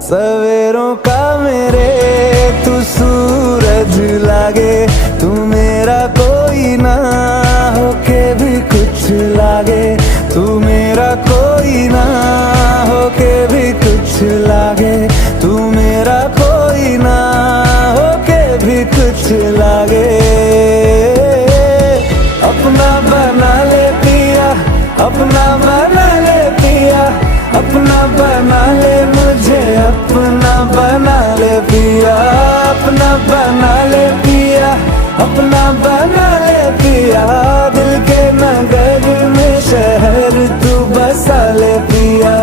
सवेरों का मेरे तू सूरज लागे, तू मेरा कोई ना होके भी कुछ लागे, तू मेरा कोई ना होके भी कुछ लागे, तू मेरा कोई ना होके भी कुछ लागे। अपना बना ले पिया, अपना बना ले पिया, अपना बना ले मुझे, अपना बना ले पिया, अपना बना ले पिया, अपना बना ले पिया। दिल के नगर में शहर तू बसा ले पिया।